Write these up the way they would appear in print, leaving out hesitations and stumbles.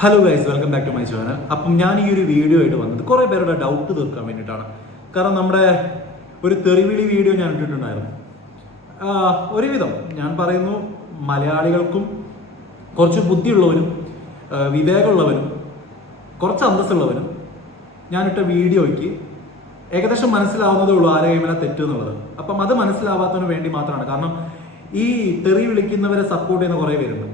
Hello guys, welcome back to my channel. അപ്പം ഞാൻ ഈ ഒരു വീഡിയോ ആയിട്ട് വന്നത് കുറേ പേരുടെ ഡൗട്ട് തീർക്കാൻ വേണ്ടിയിട്ടാണ്. കാരണം നമ്മുടെ ഒരു തെറിവിളി വീഡിയോ ഞാൻ ഇട്ടിട്ടുണ്ടായിരുന്നു. ഒരുവിധം ഞാൻ പറയുന്നു, മലയാളികൾക്കും കുറച്ച് ബുദ്ധിയുള്ളവരും വിവേകമുള്ളവരും കുറച്ച് അന്തസ്സുള്ളവരും ഞാനിട്ട വീഡിയോയ്ക്ക് ഏകദേശം മനസ്സിലാവുന്നതേ ഉള്ളൂ ആരെ കൈമേലെ തെറ്റ് എന്നുള്ളത്. അപ്പം അത് മനസ്സിലാവാത്തതിന് വേണ്ടി മാത്രമാണ്. കാരണം ഈ തെറി വിളിക്കുന്നവരെ സപ്പോർട്ട് ചെയ്യുന്ന കുറേ പേരുണ്ട്.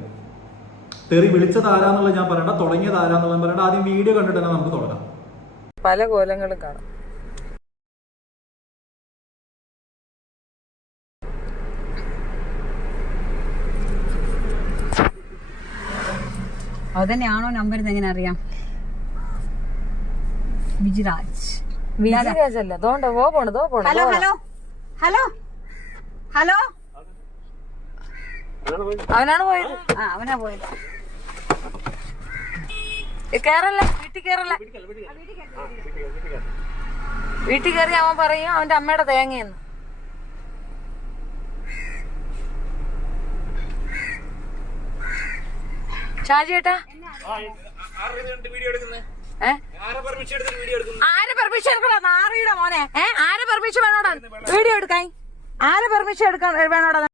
തെറി വിളിച്ചത് ആരാന്നുള്ളത് ഞാൻ പറയണ്ട, തുടങ്ങിയത് ആരാന്നുള്ളത് പറയണ്ട. ആദ്യം വീഡിയോ കണ്ടിട്ട് തന്നെ നമുക്ക് തുടങ്ങാം. പല കോലങ്ങളും കാണും. അത് തന്നെയാണോ നമ്പർ എങ്ങനെ അറിയാം? വിജിരാജ് അല്ല. ഹലോ ഹലോ ഹലോ ഹലോ അവനാണ് പോയത്. അവനാ പോയത്. കേറല്ലേ, വീട്ടിൽ കയറി അവൻ പറയും അവന്റെ അമ്മയുടെ തേങ്ങയെന്ന്. ഷാജി ചേട്ടാ, ആരെ പെർമിഷൻ എടുക്കണോ? നാറിയുടെ മോനെ, ആരെ പെർമിഷൻ വേണോടാ വീഡിയോ എടുക്കാൻ? ആരെ പെർമിഷൻ എടുക്കാൻ വേണോടാ?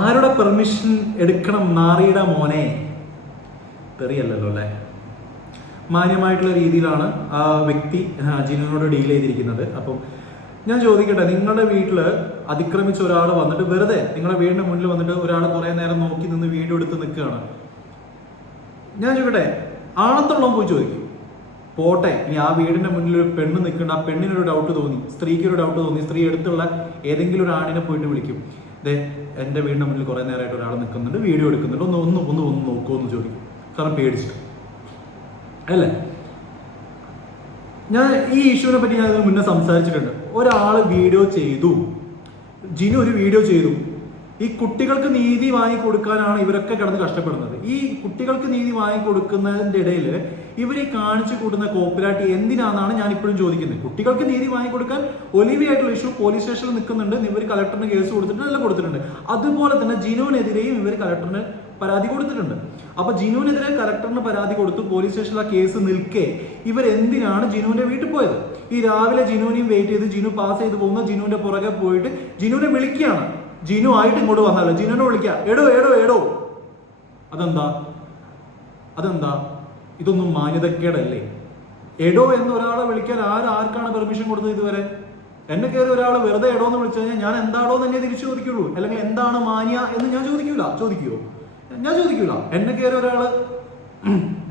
ആരുടെ പെർമിഷൻ എടുക്കണം? നാറിയുടെ മോനെ. തെറിയല്ലല്ലോ അല്ലേ? മാന്യമായിട്ടുള്ള രീതിയിലാണ് ആ വ്യക്തി ജിനുവിനോട് ഡീൽ ചെയ്തിരിക്കുന്നത്. അപ്പം ഞാൻ ചോദിക്കട്ടെ, നിങ്ങളുടെ വീട്ടിൽ അതിക്രമിച്ച ഒരാൾ വന്നിട്ട് വെറുതെ നിങ്ങളുടെ വീടിന്റെ മുന്നിൽ വന്നിട്ട് ഒരാൾ കുറെ നേരം നോക്കി നിന്ന് വീഡിയോ എടുത്ത് നിൽക്കുകയാണ്. ഞാൻ ചോദിക്കട്ടെ, ആണത്തുള്ള പോയി ചോദിക്കും. പോട്ടെ, ഇനി ആ വീടിന്റെ മുന്നിൽ ഒരു പെണ്ണ് നിൽക്കുന്നുണ്ട്, ആ പെണ്ണിനൊരു ഡൗട്ട് തോന്നി, സ്ത്രീക്കൊരു ഡൗട്ട് തോന്നി, സ്ത്രീ എടുത്തുള്ള ഏതെങ്കിലും ഒരു ആണിനെ പോയിട്ട് വിളിക്കും, എൻ്റെ വീടിന്റെ മുന്നിൽ കുറെ നേരമായിട്ട് ഒരാൾ നിൽക്കുന്നുണ്ട്, വീഡിയോ എടുക്കുന്നുണ്ട്, ഒന്ന് നോക്കുമോ എന്ന് ചോദിക്കും. കാരണം പേടിച്ചിട്ട് അല്ലേ? ഞാൻ ഈ ഇഷ്യൂവിനെ പറ്റി ഞാൻ ഇതിന് മുന്നേ സംസാരിച്ചിട്ടുണ്ട്. ഒരാൾ വീഡിയോ ചെയ്തു, ജിനു ഒരു വീഡിയോ ചെയ്തു. ഈ കുട്ടികൾക്ക് നീതി വാങ്ങിക്കൊടുക്കാനാണ് ഇവരൊക്കെ കിടന്ന് കഷ്ടപ്പെടുന്നത്. ഈ കുട്ടികൾക്ക് നീതി വാങ്ങിക്കൊടുക്കുന്നതിൻ്റെ ഇടയിൽ ഇവർ ഈ കാണിച്ചു കൂട്ടുന്ന കോപ്പിറൈറ്റ് എന്തിനാണെന്നാണ് ഞാൻ ഇപ്പോഴും ചോദിക്കുന്നത്. കുട്ടികൾക്ക് നീതി വാങ്ങിക്കൊടുക്കാൻ ഒലിവിയായിട്ടുള്ള ഇഷ്യൂ പോലീസ് സ്റ്റേഷനിൽ നിൽക്കുന്നുണ്ട്. ഇവർ കളക്ടറിന് കേസ് കൊടുത്തിട്ടുണ്ട്, എല്ലാം കൊടുത്തിട്ടുണ്ട്. അതുപോലെ തന്നെ ജിനുവിനെതിരെയും ഇവർ കളക്ടറിന് പരാതി കൊടുത്തിട്ടുണ്ട്. അപ്പൊ ജിനുവിനെതിരെ കളക്ടറിന് പരാതി കൊടുത്തു, പോലീസ് സ്റ്റേഷനിൽ ആ കേസ് നിൽക്കെ ഇവരെന്തിനാണ് ജിനുവിന്റെ വീട്ടിൽ പോയത്? ഈ രാവിലെ ജിനുവിനെയും വെയിറ്റ് ചെയ്ത് ജിനു പാസ് ചെയ്ത് പോകുന്ന ജിനുവിന്റെ പുറകെ പോയിട്ട് ജിനുവിനെ വിളിക്കുകയാണ്. ജിനു ആയിട്ട് ഇങ്ങോട്ട് വന്നാലോ, ജിനുവിനെ വിളിക്കുക, എടോ. അതെന്താ ഇതൊന്നും മാന്യതക്കേടല്ലേ? എടോ എന്ന് ഒരാളെ വിളിക്കാൻ ആർക്കാണ് പെർമിഷൻ കൊടുത്തത് ഇതുവരെ? എന്നെ കയറി ഒരാൾ വെറുതെ എടോ എന്ന് വിളിച്ചു കഴിഞ്ഞാൽ ഞാൻ എന്താടോ തന്നെ തിരിച്ചു ചോദിക്കുള്ളൂ. അല്ലെങ്കിൽ എന്താണ് മാന്യ എന്ന് ഞാൻ ചോദിക്കുമോ? ഞാൻ ചോദിക്കൂല. എന്നെ കയറി ഒരാൾ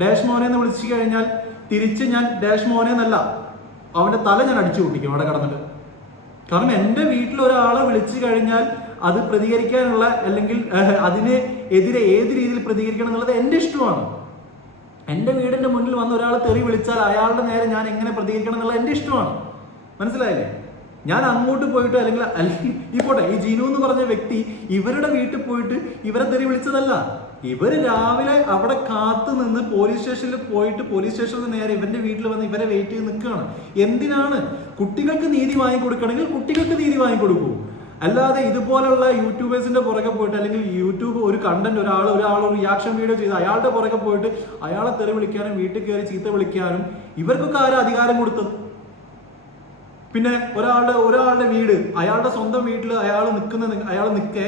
ഡാഷ് മോനെ എന്ന് വിളിച്ചു കഴിഞ്ഞാൽ തിരിച്ച് ഞാൻ ഡാഷ് മോനെ എന്നല്ല, അവന്റെ തല ഞാൻ അടിച്ചു പൊട്ടിക്കും അവിടെ കിടന്നിട്ട്. കാരണം എൻ്റെ വീട്ടിൽ ഒരാളെ വിളിച്ചു കഴിഞ്ഞാൽ അത് പ്രതികരിക്കാനുള്ള, അല്ലെങ്കിൽ അതിന് എതിരെ ഏത് രീതിയിൽ പ്രതികരിക്കണം എന്നുള്ളത് എൻ്റെ ഇഷ്ടമാണ്. എൻ്റെ വീടിന്റെ മുന്നിൽ വന്ന് ഒരാൾ തെറി വിളിച്ചാൽ അയാളുടെ നേരെ ഞാൻ എങ്ങനെ പ്രതികരിക്കണം എന്നുള്ളത് എൻ്റെ ഇഷ്ടമാണ്. മനസ്സിലായില്ലേ? ഞാൻ അങ്ങോട്ട് പോയിട്ട് അല്ലെങ്കിൽ ഈ പോട്ടെ, ഈ ജിനു എന്ന് പറഞ്ഞ വ്യക്തി ഇവരുടെ വീട്ടിൽ പോയിട്ട് ഇവരെ തെറി വിളിച്ചതല്ല. ഇവര് രാവിലെ അവിടെ കാത്തു നിന്ന് പോലീസ് സ്റ്റേഷനിൽ പോയിട്ട് പോലീസ് സ്റ്റേഷനിൽ നേരെ ഇവന്റെ വീട്ടിൽ വന്ന് ഇവരെ വെയിറ്റ് ചെയ്ത് നിൽക്കുകയാണ്. എന്തിനാണ്? കുട്ടികൾക്ക് നീതി വാങ്ങിക്കൊടുക്കണമെങ്കിൽ കുട്ടികൾക്ക് നീതി വാങ്ങിക്കൊടുക്കൂ. അല്ലാതെ ഇതുപോലുള്ള യൂട്യൂബേഴ്സിന്റെ പുറകെ പോയിട്ട്, അല്ലെങ്കിൽ യൂട്യൂബ് ഒരു കണ്ടന്റ് ഒരാൾ ഒരു റിയാക്ഷൻ വീഡിയോ ചെയ്ത് അയാളുടെ പുറകെ പോയിട്ട് അയാളെ തെറി വിളിക്കാനും വീട്ടിൽ കയറി ചീത്ത വിളിക്കാനും ഇവർക്കൊക്കെ ആരും അധികാരം കൊടുത്തത്? പിന്നെ ഒരാളുടെ വീട്, അയാളുടെ സ്വന്തം വീട്ടിൽ അയാൾ നിൽക്കെ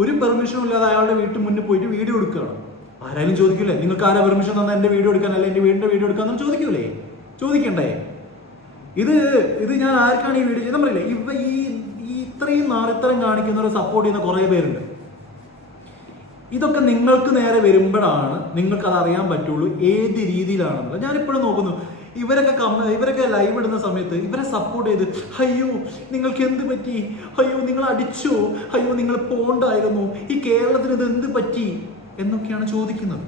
ഒരു പെർമിഷനും ഇല്ലാതെ അയാളുടെ വീട്ടിൽ മുന്നിൽ പോയിട്ട് വീഡിയോ എടുക്കുകയാണ്. ആരായാലും ചോദിക്കില്ലേ, നിങ്ങൾക്ക് ആരാ പെർമിഷൻ തന്നാൽ എൻ്റെ വീഡിയോ എടുക്കാൻ, അല്ലെങ്കിൽ എൻ്റെ വീടിന്റെ വീഡിയോ എടുക്കാന്ന് ചോദിക്കൂലേ? ചോദിക്കണ്ടേ? ഇത് ഞാൻ ആർക്കാണ് ഈ വീഡിയോ ചെയ്തെന്ന് പറയില്ലേ? ഈ ഇത്രയും നാറിത്തരം കാണിക്കുന്നവരെ സപ്പോർട്ട് ചെയ്യുന്ന കുറേ പേരുണ്ട്. ഇതൊക്കെ നിങ്ങൾക്ക് നേരെ വരുമ്പോഴാണ് നിങ്ങൾക്ക് അത് അറിയാൻ പറ്റുള്ളൂ ഏത് രീതിയിലാണെന്നുള്ളത്. ഞാനിപ്പോഴും നോക്കുന്നു, ഇവരൊക്കെ ലൈവ് ഇടുന്ന സമയത്ത് ഇവരെ സപ്പോർട്ട് ചെയ്ത്, അയ്യോ നിങ്ങൾക്ക് എന്ത് പറ്റി, അയ്യോ നിങ്ങൾ അടിച്ചോ, അയ്യോ നിങ്ങൾ പോണ്ടായിരുന്നു, ഈ കേരളത്തിന് ഇത് എന്ത് പറ്റി എന്നൊക്കെയാണ് ചോദിക്കുന്നത്.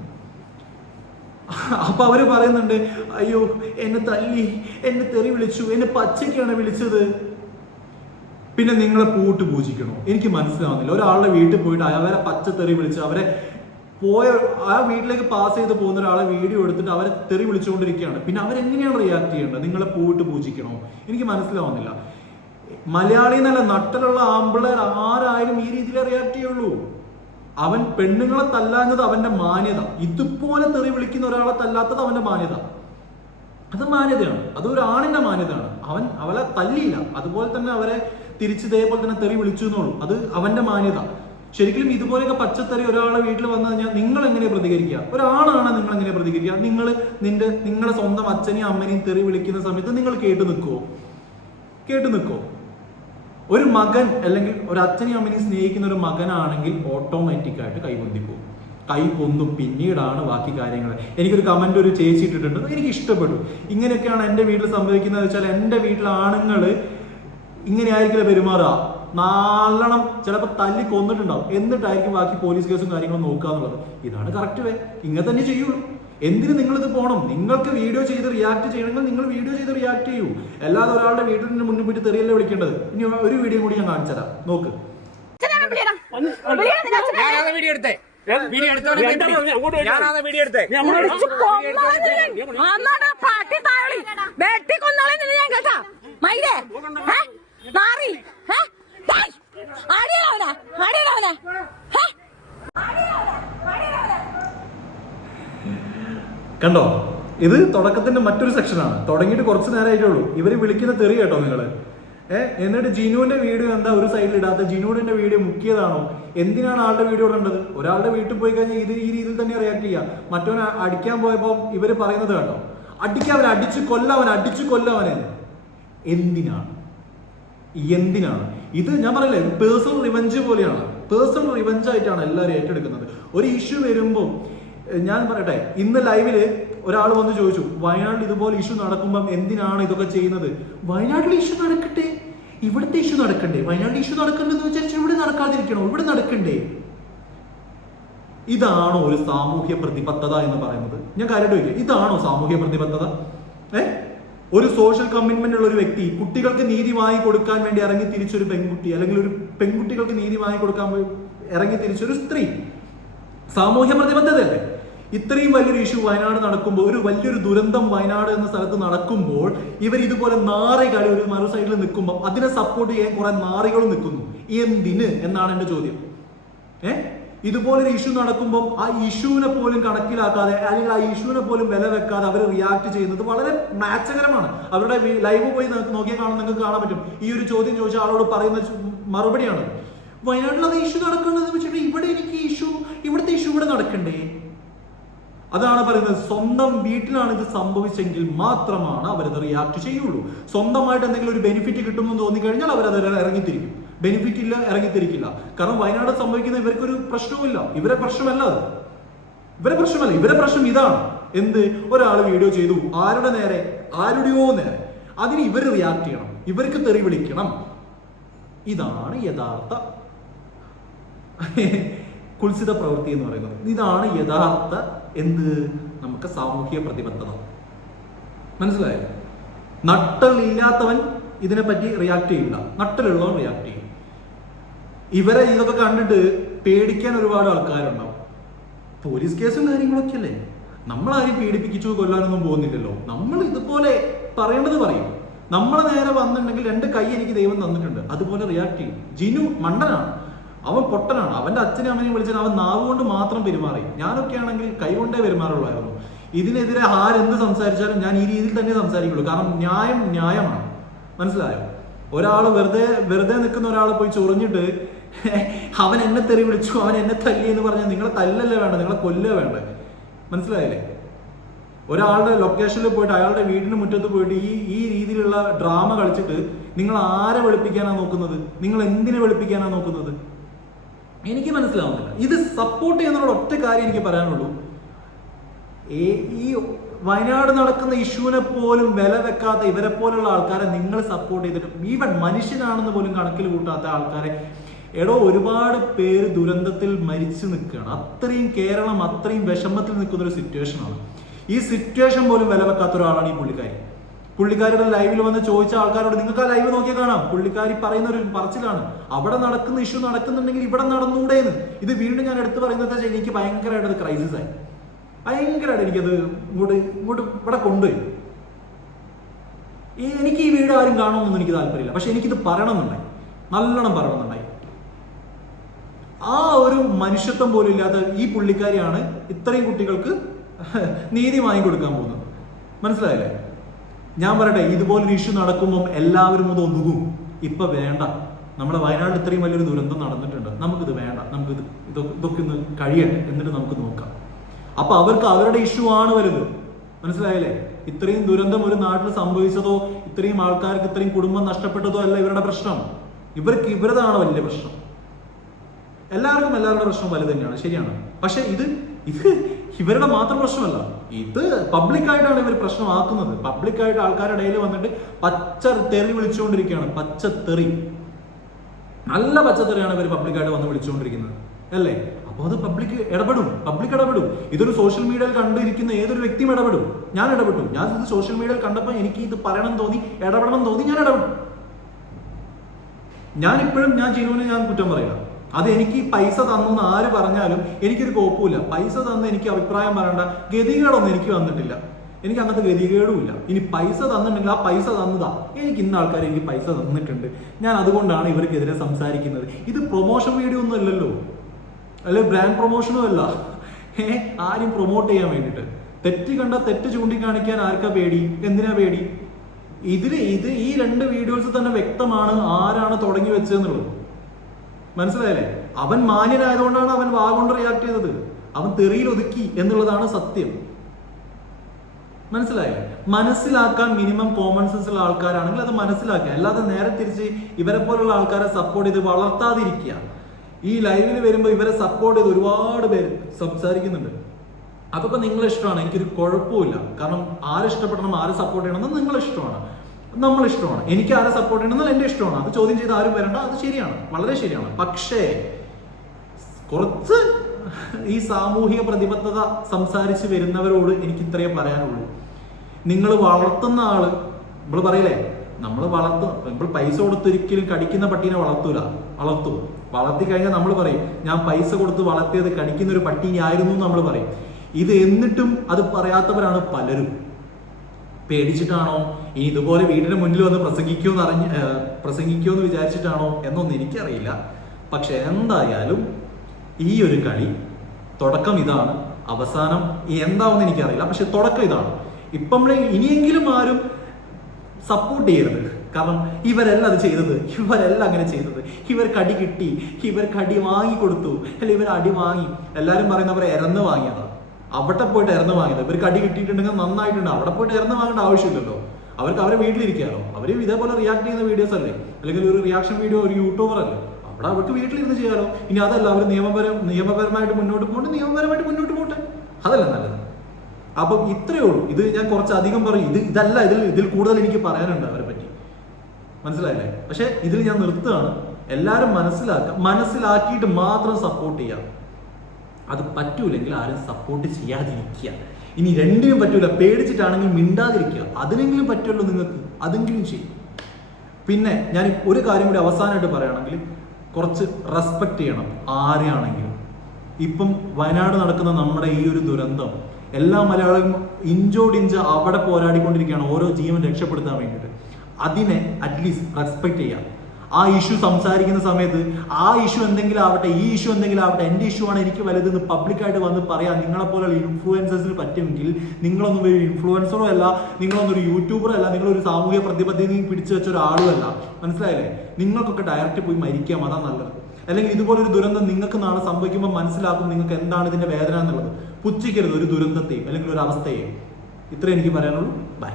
അപ്പൊ അവര് പറയുന്നുണ്ട്, അയ്യോ എന്നെ തല്ലി, എന്നെ തെറി വിളിച്ചു, എന്നെ പച്ചയ്ക്കാണ് വിളിച്ചത്. പിന്നെ നിങ്ങളെ പൂട്ട് പൂജിക്കണോ? എനിക്ക് മനസ്സിലാവുന്നില്ല. ഒരാളുടെ വീട്ടിൽ പോയിട്ട് അവരെ പച്ചത്തെറി വിളിച്ച് അവരെ ആ വീട്ടിലേക്ക് പാസ് ചെയ്ത് പോകുന്ന ഒരാളെ വീഡിയോ എടുത്തിട്ട് അവരെ തെറി വിളിച്ചുകൊണ്ടിരിക്കുകയാണ്. പിന്നെ അവരെങ്ങനെയാണ് റിയാക്ട് ചെയ്യേണ്ടത്? നിങ്ങളെ പൂട്ട് പൂജിക്കണോ? എനിക്ക് മനസ്സിലാവുന്നില്ല. മലയാളി എന്നല്ല, നട്ടലുള്ള ആമ്പിള്ളേർ ആരായാലും ഈ രീതിയിലേ റിയാക്ട് ചെയ്യുള്ളൂ. അവൻ പെണ്ണുങ്ങളെ തല്ലാഞ്ഞത് അവന്റെ മാന്യത. ഇതുപോലെ തെറി വിളിക്കുന്ന ഒരാളെ തല്ലാത്തത് അവന്റെ മാന്യത. അത് മാന്യതയാണ്, അതൊരു ആണിന്റെ മാന്യതയാണ്. അവളെ തല്ലിയില്ല, അതുപോലെ തന്നെ അവരെ തിരിച്ച് ഇതേപോലെ തന്നെ തെറി വിളിച്ചു എന്നുള്ളൂ, അത് അവന്റെ മാന്യത. ശരിക്കും ഇതുപോലെയൊക്കെ പച്ചത്തറി ഒരാളെ വീട്ടിൽ വന്നു കഴിഞ്ഞാൽ നിങ്ങൾ എങ്ങനെ പ്രതികരിക്കുക? ഒരാളാണ് നിങ്ങൾ എങ്ങനെ പ്രതികരിക്കുക? നിങ്ങളെ സ്വന്തം അച്ഛനെയും അമ്മനെയും തെറി വിളിക്കുന്ന സമയത്ത് നിങ്ങൾ കേട്ടു നിൽക്കോ? ഒരു മകൻ അല്ലെങ്കിൽ ഒരു അച്ഛനെയും അമ്മനെയും സ്നേഹിക്കുന്ന ഒരു മകനാണെങ്കിൽ ഓട്ടോമാറ്റിക്കായിട്ട് കൈ പൊന്തും. പിന്നീടാണ് ബാക്കി കാര്യങ്ങൾ. എനിക്കൊരു കമന്റ് ഒരു ചേച്ചി ഇട്ടിട്ടുണ്ട്, എനിക്ക് ഇഷ്ടപ്പെട്ടു. ഇങ്ങനെയൊക്കെയാണ് എൻ്റെ വീട്ടിൽ സംഭവിക്കുന്നത് വെച്ചാൽ, എൻ്റെ വീട്ടിലെ ആണുങ്ങൾ ഇങ്ങനെ ആയിരിക്കില്ല പെരുമാറുക, നല്ലോണം ചിലപ്പോൾ തല്ലി കൊന്നിട്ടുണ്ടാവും, എന്നിട്ടായിരിക്കും ബാക്കി പോലീസ് കേസും കാര്യങ്ങളും നോക്കുക എന്നുള്ളത്. ഇതാണ് കറക്റ്റ് വേ. ഇങ്ങനെ തന്നെ ചെയ്യുള്ളൂ. എന്തിന് നിങ്ങളിത് പോകണം? നിങ്ങൾക്ക് വീഡിയോ ചെയ്ത് റിയാക്ട് ചെയ്യണമെങ്കിൽ നിങ്ങൾ വീഡിയോ ചെയ്ത് റിയാക്ട് ചെയ്യൂ. അല്ലാതെ ഒരാളുടെ വീട്ടിൽ മുന്നിൽ പോയിട്ട് തെറിയല്ലേ വിളിക്കേണ്ടത്. ഇനി ഒരു വീഡിയോ കൂടി ഞാൻ കാണിച്ചു തരാം, നോക്ക്. കണ്ടോ, ഇത് തുടക്കത്തിന്റെ മറ്റൊരു സെക്ഷനാണ്. തുടങ്ങിയിട്ട് കുറച്ച് നേരമായിട്ടുള്ളൂ. ഇവര് വിളിക്കുന്ന തെറി കേട്ടോ നിങ്ങള്. എന്നിട്ട് ജിനുവിന്റെ വീഡിയോ എന്താ ഒരു സൈഡിൽ ഇടാത്ത? ജിനുവിന്റെ വീഡിയോ മുക്കിയതാണോ? എന്തിനാണ് ആളുടെ വീഡിയോ ഇടേണ്ടത്? ഒരാളുടെ വീട്ടിൽ പോയി കഴിഞ്ഞാൽ ഇത് ഈ രീതിയിൽ തന്നെ റിയാക്ട് ചെയ്യാം. മറ്റവനെ അടിക്കാൻ പോയപ്പോൾ ഇവര് പറയുന്നത് കേട്ടോ, അടിച്ചു കൊല്ലവനെ. എന്തിനാണ്? ഇത് ഞാൻ പറയില്ലേ, പേഴ്സണൽ റിവെഞ്ച് പോലെയാണ്. പേഴ്സണൽ റിവെഞ്ച് ആയിട്ടാണ് എല്ലാവരും ഏറ്റെടുക്കുന്നത്. ഒരു ഇഷ്യൂ വരുമ്പോൾ ഞാൻ പറയട്ടെ, ഇന്ന് ലൈവില് ഒരാൾ വന്ന് ചോദിച്ചു, വയനാട്ടിൽ ഇതുപോലെ ഇഷ്യൂ നടക്കുമ്പം എന്തിനാണ് ഇതൊക്കെ ചെയ്യുന്നത്? വയനാട്ടിൽ ഇഷ്യൂ നടക്കട്ടെ, ഇവിടുത്തെ ഇഷ്യൂ നടക്കണ്ടേ? വയനാട്ടിൽ ഇഷ്യൂ നടക്കണ്ടെന്ന് വിചാരിച്ചാൽ ഇവിടെ നടക്കാതിരിക്കണോ? ഇവിടെ നടക്കണ്ടേ? ഇതാണോ ഒരു സാമൂഹ്യ പ്രതിബദ്ധത എന്ന് പറയുന്നത്? ഞാൻ കാര്യമായിട്ട് ചോദിക്കാം, ഇതാണോ സാമൂഹ്യ പ്രതിബദ്ധത? ഒരു സോഷ്യൽ കമ്മിറ്റ്മെന്റ് ഉള്ള ഒരു വ്യക്തി, കുട്ടികൾക്ക് നീതി വാങ്ങിക്കൊടുക്കാൻ വേണ്ടി ഇറങ്ങി തിരിച്ചൊരു പെൺകുട്ടി, അല്ലെങ്കിൽ ഒരു പെൺകുട്ടികൾക്ക് നീതി വാങ്ങിക്കൊടുക്കാൻ ഇറങ്ങി തിരിച്ചൊരു സ്ത്രീ, സാമൂഹ്യ പ്രതിബദ്ധതയല്ലേ? ഇത്രയും വലിയൊരു ഇഷ്യൂ വയനാട് നടക്കുമ്പോൾ, ഒരു വലിയൊരു ദുരന്തം വയനാട് എന്ന സ്ഥലത്ത് നടക്കുമ്പോൾ, ഇവർ ഇതുപോലെ നാറികളി ഒരു മറു സൈഡിൽ നിൽക്കുമ്പോൾ അതിനെ സപ്പോർട്ട് ചെയ്യാൻ കുറെ നാറികളും നിൽക്കുന്നു. എന്തിന് എന്നാണ് എന്റെ ചോദ്യം. ഇതുപോലൊരു ഇഷ്യൂ നടക്കുമ്പോൾ ആ ഇഷ്യൂവിനെ പോലും കണക്കിലാക്കാതെ, അല്ലെങ്കിൽ ആ ഇഷ്യൂവിനെ പോലും വില വെക്കാതെ അവർ റിയാക്ട് ചെയ്യുന്നത് വളരെ മാച്ചകരമാണ്. അവരുടെ ലൈവ് പോയി നോക്കിയാൽ നിങ്ങൾക്ക് കാണാൻ പറ്റും. ഈ ഒരു ചോദ്യം ചോദിച്ച ആളോട് പറയുന്ന മറുപടിയാണ്, വയനാട്ടിൽ അത് ഇഷ്യൂ നടക്കുന്നത് വെച്ചിട്ട് ഇവിടുത്തെ ഇഷ്യൂ ഇവിടെ നടക്കണ്ടേ? അതാണ് പറയുന്നത്. സ്വന്തം വീട്ടിലാണ് ഇത് സംഭവിച്ചെങ്കിൽ മാത്രമാണ് അവരത് റിയാക്ട് ചെയ്യുള്ളൂ. സ്വന്തമായിട്ട് എന്തെങ്കിലും ഒരു ബെനിഫിറ്റ് കിട്ടുമെന്ന് തോന്നിക്കഴിഞ്ഞാൽ അവരത് ഇറങ്ങിത്തിരിക്കും. ബെനിഫിറ്റ് ഇല്ല, ഇറങ്ങിത്തിരിക്കില്ല. കാരണം വയനാട് സംഭവിക്കുന്ന ഇവർക്കൊരു പ്രശ്നവുമില്ല. ഇവരെ പ്രശ്നമല്ല. ഇവരെ പ്രശ്നം ഇതാണ്. എന്ത്? ഒരാൾ വീഡിയോ ചെയ്തു, ആരുടെ നേരെ? ആരുടെയോ നേരെ. അതിന് ഇവർ റിയാക്ട് ചെയ്യണം, ഇവർക്ക് തെറി വിളിക്കണം. ഇതാണ് യഥാർത്ഥ കുൽസിത പ്രവൃത്തി എന്ന് പറയുന്നത്. ഇതാണ് യഥാർത്ഥ നമുക്ക് സാമൂഹ്യ പ്രതിബദ്ധത. മനസ്സിലായോ? നട്ടലില്ലാത്തവൻ ഇതിനെപ്പറ്റി റിയാക്ട് ചെയ്യില്ല, നട്ടലുള്ളവൻ റിയാക്ട് ചെയ്യും. ഇവരെ ഇതൊക്കെ കണ്ടിട്ട് പേടിക്കാൻ ഒരുപാട് ആൾക്കാരുണ്ടാവും. പോലീസ് കേസും കാര്യങ്ങളൊക്കെ അല്ലേ. നമ്മളാരും പീഡിപ്പിച്ചു കൊല്ലാനൊന്നും പോകുന്നില്ലല്ലോ. നമ്മൾ ഇതുപോലെ പറയേണ്ടത് പറയും. നമ്മളെ നേരെ വന്നിട്ടുണ്ടെങ്കിൽ 2 കൈ എനിക്ക് ദൈവം തന്നിട്ടുണ്ട്, അതുപോലെ റിയാക്ട് ചെയ്യും. ജിനു മണ്ടനാണ്, അവൻ പൊട്ടനാണ്. അവന്റെ അച്ഛനും അമ്മനെയും വിളിച്ചാൽ അവൻ നാവ് കൊണ്ട് മാത്രം പെരുമാറി. ഞാനൊക്കെ ആണെങ്കിൽ കൈ കൊണ്ടേ പെരുമാറുള്ളായിരുന്നു. ഇതിനെതിരെ ആരെന്ത് സംസാരിച്ചാലും ഞാൻ ഈ രീതിയിൽ തന്നെ സംസാരിക്കുള്ളൂ. കാരണം ന്യായമാണ്. മനസ്സിലായോ? ഒരാൾ വെറുതെ നിൽക്കുന്ന ഒരാളെ പോയി ചൊറിഞ്ഞിട്ട് അവൻ എന്നെ തെറി വിളിച്ചു, അവൻ എന്നെ തല്ലി എന്ന് പറഞ്ഞാൽ നിങ്ങളെ തല്ലല്ലേ വേണ്ട, നിങ്ങളെ കൊല്ലുക വേണ്ടേ? മനസ്സിലായില്ലേ? ഒരാളുടെ ലൊക്കേഷനിൽ പോയിട്ട്, അയാളുടെ വീടിന് മുറ്റത്ത് പോയിട്ട് ഈ രീതിയിലുള്ള ഡ്രാമ കളിച്ചിട്ട് നിങ്ങൾ ആരെ വെളുപ്പിക്കാനാണ് നോക്കുന്നത്? നിങ്ങൾ എന്തിനെ വെളുപ്പിക്കാനാണ് നോക്കുന്നത്? എനിക്ക് മനസ്സിലാവുന്നില്ല. ഇത് സപ്പോർട്ട് ചെയ്യുന്നതിനോട് ഒറ്റ കാര്യം എനിക്ക് പറയാനുള്ളൂ. ഈ വയനാട് നടക്കുന്ന ഇഷ്യൂവിനെ പോലും വില വെക്കാത്ത ഇവരെ പോലുള്ള ആൾക്കാരെ നിങ്ങൾ സപ്പോർട്ട് ചെയ്തിട്ട്, ഈവൻ മനുഷ്യനാണെന്ന് പോലും കണക്കിൽ കൂട്ടാത്ത ആൾക്കാരെ, ഒരുപാട് പേര് ദുരന്തത്തിൽ മരിച്ചു നിൽക്കുകയാണ്. അത്രയും കേരളം അത്രയും വിഷമത്തിൽ നിൽക്കുന്ന ഒരു സിറ്റുവേഷനാണ്. ഈ സിറ്റുവേഷൻ പോലും വില വെക്കാത്ത ഒരാളാണ് ഈ പുള്ളിക്കാരുടെ ലൈവിൽ വന്ന് ചോദിച്ച ആൾക്കാരോട് നിങ്ങൾക്ക് ആ ലൈവ് നോക്കിയാൽ കാണാം. പുള്ളിക്കാരി പറയുന്ന ഒരു പറച്ചിലാണ്, അവിടെ നടക്കുന്ന ഇഷ്യൂ നടക്കുന്നുണ്ടെങ്കിൽ ഇവിടെ നടന്നുകൂടെയെന്ന്. ഇത് വീണ്ടും ഞാൻ എടുത്തു പറയുന്നത് എനിക്ക് ഭയങ്കരമായിട്ട് അത് ക്രൈസിസ് ആയി. ഭയങ്കരമായിട്ട് എനിക്കത് ഇങ്ങോട്ട് ഇവിടെ കൊണ്ടുപോയി. എനിക്ക് ഈ വീഡിയോ ആരും കാണണമെന്നൊന്നും എനിക്ക് താല്പര്യമില്ല, പക്ഷെ എനിക്കിത് പറയണമെന്നുണ്ടായി, നല്ലോണം പറയണമെന്നുണ്ടായി. ആ ഒരു മനുഷ്യത്വം പോലും ഇല്ലാത്ത ഈ പുള്ളിക്കാരിയാണ് ഇത്രയും കുട്ടികൾക്ക് നീതി വാങ്ങിക്കൊടുക്കാൻ പോകുന്നത്. മനസ്സിലായില്ലേ? ഞാൻ പറയട്ടെ, ഇതുപോലൊരു ഇഷ്യൂ നടക്കുമ്പം എല്ലാവരും അത് ഒതുങ്ങും. ഇപ്പൊ വേണ്ട. നമ്മുടെ വയനാട്ടിൽ ഇത്രയും വലിയൊരു ദുരന്തം നടന്നിട്ടുണ്ട്, നമുക്കിത് വേണ്ട, നമുക്കിത് ഇതൊക്കെ ഒന്ന് കഴിയട്ടെ, എന്നിട്ട് നമുക്ക് നോക്കാം. അപ്പൊ അവർക്ക് അവരുടെ ഇഷ്യൂ ആണ് വലുത്. മനസ്സിലായില്ലേ? ഇത്രയും ദുരന്തം ഒരു നാട്ടിൽ സംഭവിച്ചതോ ഇത്രയും ആൾക്കാർക്ക് ഇത്രയും കുടുംബം നഷ്ടപ്പെട്ടതോ അല്ല ഇവരുടെ പ്രശ്നം. ഇവർക്ക് ഇവരതാണ് വലിയ പ്രശ്നം. എല്ലാവർക്കും എല്ലാവരുടെ പ്രശ്നം വലുത് തന്നെയാണ്, ശരിയാണ്. പക്ഷെ ഇത് ഇവരുടെ മാത്രം പ്രശ്നമല്ല, ഇത് പബ്ലിക്കായിട്ടാണ് ഇവർ പ്രശ്നമാക്കുന്നത്. പബ്ലിക്കായിട്ട് ആൾക്കാരുടെ ഇടയിൽ വന്നിട്ട് പച്ച തെറി വിളിച്ചുകൊണ്ടിരിക്കുകയാണ്. പച്ചത്തെറി, നല്ല പച്ചത്തെറിയാണ് ഇവർ പബ്ലിക്കായിട്ട് വന്ന് വിളിച്ചുകൊണ്ടിരിക്കുന്നത്, അല്ലേ? അപ്പോൾ അത് പബ്ലിക് ഇടപെടും. ഇതൊരു സോഷ്യൽ മീഡിയയിൽ കണ്ടിരിക്കുന്ന ഏതൊരു വ്യക്തിയും ഇടപെടും. ഞാൻ ഇടപെട്ടു. ഞാൻ ഇത് സോഷ്യൽ മീഡിയയിൽ കണ്ടപ്പോൾ എനിക്ക് ഇത് പറയണം തോന്നി, ഇടപെടണം തോന്നി, ഞാൻ ഇടപെട്ടു. ഞാനിപ്പോഴും ഞാൻ ജീവനെ ഞാൻ കുറ്റം പറയില്ല. അത് എനിക്ക് പൈസ തന്നു ആര് പറഞ്ഞാലും എനിക്കൊരു കോപ്പുമില്ല. പൈസ തന്ന് എനിക്ക് അഭിപ്രായം പറയേണ്ട ഗതികേടൊന്നും എനിക്ക് വന്നിട്ടില്ല. എനിക്ക് അങ്ങനത്തെ ഗതികേടുമില്ല. ഇനി പൈസ തന്നിട്ടുണ്ടെങ്കിൽ ആ പൈസ തന്നതാ. എനിക്ക് ഇന്ന ആൾക്കാർ എനിക്ക് പൈസ തന്നിട്ടുണ്ട്, ഞാൻ അതുകൊണ്ടാണ് ഇവർക്കെതിരെ സംസാരിക്കുന്നത്. ഇത് പ്രൊമോഷൻ വീഡിയോ ഒന്നും അല്ലല്ലോ, അല്ലെ ബ്രാൻഡ് പ്രൊമോഷനും അല്ല. ആരും പ്രൊമോട്ട് ചെയ്യാൻ വേണ്ടിയിട്ട്. തെറ്റ് കണ്ട തെറ്റ് ചൂണ്ടിക്കാണിക്കാൻ ആർക്കാ പേടി? എന്തിനാ പേടി? ഇത് ഈ 2 വീഡിയോസ് തന്നെ വ്യക്തമാണ് ആരാണ് തുടങ്ങി വെച്ചതെന്നുള്ളത്. മനസ്സിലായല്ലേ? അവൻ മാന്യനായതുകൊണ്ടാണ് അവൻ വാഗോണ്ട് റിയാക്ട് ചെയ്തത്. അവൻ തെറിയിൽ ഒതുക്കി എന്നുള്ളതാണ് സത്യം. മനസ്സിലായില്ലേ? മനസ്സിലാക്കാൻ മിനിമം കോമൺ സെൻസ് ഉള്ള ആൾക്കാരാണെങ്കിൽ അത് മനസ്സിലാക്കുക. അല്ലാതെ നേരെ തിരിച്ച് ഇവരെ പോലുള്ള ആൾക്കാരെ സപ്പോർട്ട് ചെയ്ത് വളർത്താതിരിക്കുക. ഈ ലൈവിൽ വരുമ്പോൾ ഇവരെ സപ്പോർട്ട് ചെയ്ത് ഒരുപാട് പേര് സംസാരിക്കുന്നുണ്ട്. അതൊക്കെ നിങ്ങളെ ഇഷ്ടമാണ്, എനിക്കൊരു കുഴപ്പമില്ല. കാരണം ആരെ ഇഷ്ടപ്പെടണം, ആരെ സപ്പോർട്ട് ചെയ്യണം എന്ന് നിങ്ങളെ ഇഷ്ടമാണ്, നമ്മളെ ഇഷ്ടമാണ്. എനിക്ക് ആരെ സപ്പോർട്ട് ചെയ്യണമെന്നാൽ എൻ്റെ ഇഷ്ടമാണ്. അത് ചോദ്യം ചെയ്ത് ആരും വരണ്ട, അത് ശരിയാണ്, വളരെ ശരിയാണ്. പക്ഷേ കുറച്ച് ഈ സാമൂഹിക പ്രതിബദ്ധത സംസാരിച്ച് വരുന്നവരോട് എനിക്ക് ഇത്രയേ പറയാനുള്ളൂ. നിങ്ങൾ വളർത്തുന്ന ആള്, നമ്മൾ പറയില്ലേ, നമ്മൾ പൈസ കൊടുത്തൊരിക്കലും കടിക്കുന്ന പട്ടീനെ വളർത്തും. വളർത്തി കഴിഞ്ഞാൽ നമ്മൾ പറയും ഞാൻ പൈസ കൊടുത്ത് വളർത്തിയത് കടിക്കുന്ന ഒരു പട്ടീനെ ആയിരുന്നു നമ്മൾ പറയും. ഇത് എന്നിട്ടും അത് പറയാത്തവരാണ് പലരും. പേടിച്ചിട്ടാണോ, ഇനി ഇതുപോലെ വീടിന് മുന്നിൽ വന്ന് പ്രസംഗിക്കുമെന്ന് വിചാരിച്ചിട്ടാണോ എന്നൊന്നും എനിക്കറിയില്ല. പക്ഷെ എന്തായാലും ഈ ഒരു കളി തുടക്കം ഇതാണ്, അവസാനം എന്താവെന്ന് എനിക്കറിയില്ല. പക്ഷെ തുടക്കം ഇതാണ്. ഇപ്പം ഇനിയെങ്കിലും ആരും സപ്പോർട്ട് ചെയ്യരുത്. കാരണം ഇവരെല്ലാം അത് ചെയ്തത്, ഇവരെല്ലാം അങ്ങനെ ചെയ്തത്. ഇവർക്ക് അടി കിട്ടി, ഇവർക്ക് അടി വാങ്ങിക്കൊടുത്തു, അല്ലെ ഇവർ അടി വാങ്ങി. എല്ലാവരും പറയുന്നവരെ ഇറന്ന് വാങ്ങിയതാണ്. അവിടെ പോയിട്ട് ഇറന്ന് വാങ്ങിയത്. ഇവർക്ക് അടി കിട്ടിയിട്ടുണ്ടെങ്കിൽ നന്നായിട്ടുണ്ട്. അവിടെ പോയിട്ട് ഇറന്ന് വാങ്ങേണ്ട ആവശ്യമില്ലല്ലോ. അവർക്ക് അവരെ വീട്ടിലിരിക്കാമല്ലോ. അവർ ഇതേപോലെ റിയാക്ട് ചെയ്യുന്ന വീഡിയോസ് അല്ലേ, അല്ലെങ്കിൽ ഒരു റിയാക്ഷൻ വീഡിയോ ഒരു യൂട്യൂബർ അല്ലേ, അവിടെ അവർക്ക് വീട്ടിലിരുന്ന് ചെയ്യാലോ. ഇനി അതല്ല, അവർ നിയമപരമായിട്ട് മുന്നോട്ട് പോട്ടെ, അതല്ല നല്ലത്. അപ്പം ഇത്രയേ ഉള്ളൂ. ഇത് ഞാൻ കുറച്ചധികം പറയും. ഇതല്ല, ഇതിൽ കൂടുതൽ എനിക്ക് പറയാനുണ്ട് അവരെ പറ്റി. മനസ്സിലായില്ലേ? പക്ഷെ ഇതിൽ ഞാൻ നിർത്തുകയാണ്. എല്ലാവരും മനസ്സിലാക്കിയിട്ട് മാത്രം സപ്പോർട്ട് ചെയ്യാം. അത് പറ്റൂലെങ്കിൽ ആരും സപ്പോർട്ട് ചെയ്യാതിരിക്കുക. ഇനി രണ്ടിനും പറ്റൂല, പേടിച്ചിട്ടാണെങ്കിൽ മിണ്ടാതിരിക്കുക. അതിനെങ്കിലും പറ്റുമല്ലോ നിങ്ങൾക്ക്, അതെങ്കിലും ചെയ്യും. പിന്നെ ഞാൻ ഒരു കാര്യം കൂടി അവസാനമായിട്ട് പറയുകയാണെങ്കിൽ, കുറച്ച് റെസ്പെക്ട് ചെയ്യണം ആരെയാണെങ്കിലും. ഇപ്പം വയനാട് നടക്കുന്ന നമ്മുടെ ഈ ഒരു ദുരന്തം എല്ലാ മലയാളികളും ഇഞ്ചോടിഞ്ച് അവിടെ പോരാടിക്കൊണ്ടിരിക്കുകയാണ്, ഓരോ ജീവൻ രക്ഷപ്പെടുത്താൻ വേണ്ടിയിട്ട്. അതിനെ അറ്റ്ലീസ്റ്റ് റെസ്പെക്ട് ചെയ്യാം. ആ ഇഷ്യൂ സംസാരിക്കുന്ന സമയത്ത് ആ ഇഷ്യൂ എന്തെങ്കിലും ആവട്ടെ, ഈ ഇഷ്യൂ എന്തെങ്കിലും ആവട്ടെ, എൻ്റെ ഇഷ്യൂ ആണ് എനിക്ക് വലുതെന്ന് പബ്ലിക്കായിട്ട് വന്ന് പറയാം. നിങ്ങളെപ്പോലുള്ള ഇൻഫ്ലുവൻസേഴ്സിന് പറ്റുമെങ്കിൽ, നിങ്ങളൊന്നും ഒരു ഇൻഫ്ലുവൻസറും അല്ല, നിങ്ങളൊന്നും ഒരു യൂട്യൂബറും അല്ല, നിങ്ങളൊരു സാമൂഹിക പ്രതിബദ്ധതയും പിടിച്ചു വെച്ച ഒരാളും അല്ല. മനസ്സിലായില്ലേ? നിങ്ങൾക്കൊക്കെ ഡയറക്റ്റ് പോയി മരിക്കാം, അതാ നല്ലത്. അല്ലെങ്കിൽ ഇതുപോലൊരു ദുരന്തം നിങ്ങൾക്ക് നാളെ സംഭവിക്കുമ്പോൾ മനസ്സിലാക്കും നിങ്ങൾക്ക് എന്താണ് ഇതിന്റെ വേദന എന്നുള്ളത്. പുച്ഛിക്കരുത് ഒരു ദുരന്തത്തെയും അല്ലെങ്കിൽ ഒരു അവസ്ഥയെയും. ഇത്രയും എനിക്ക് പറയാനുള്ളൂ. ബൈ.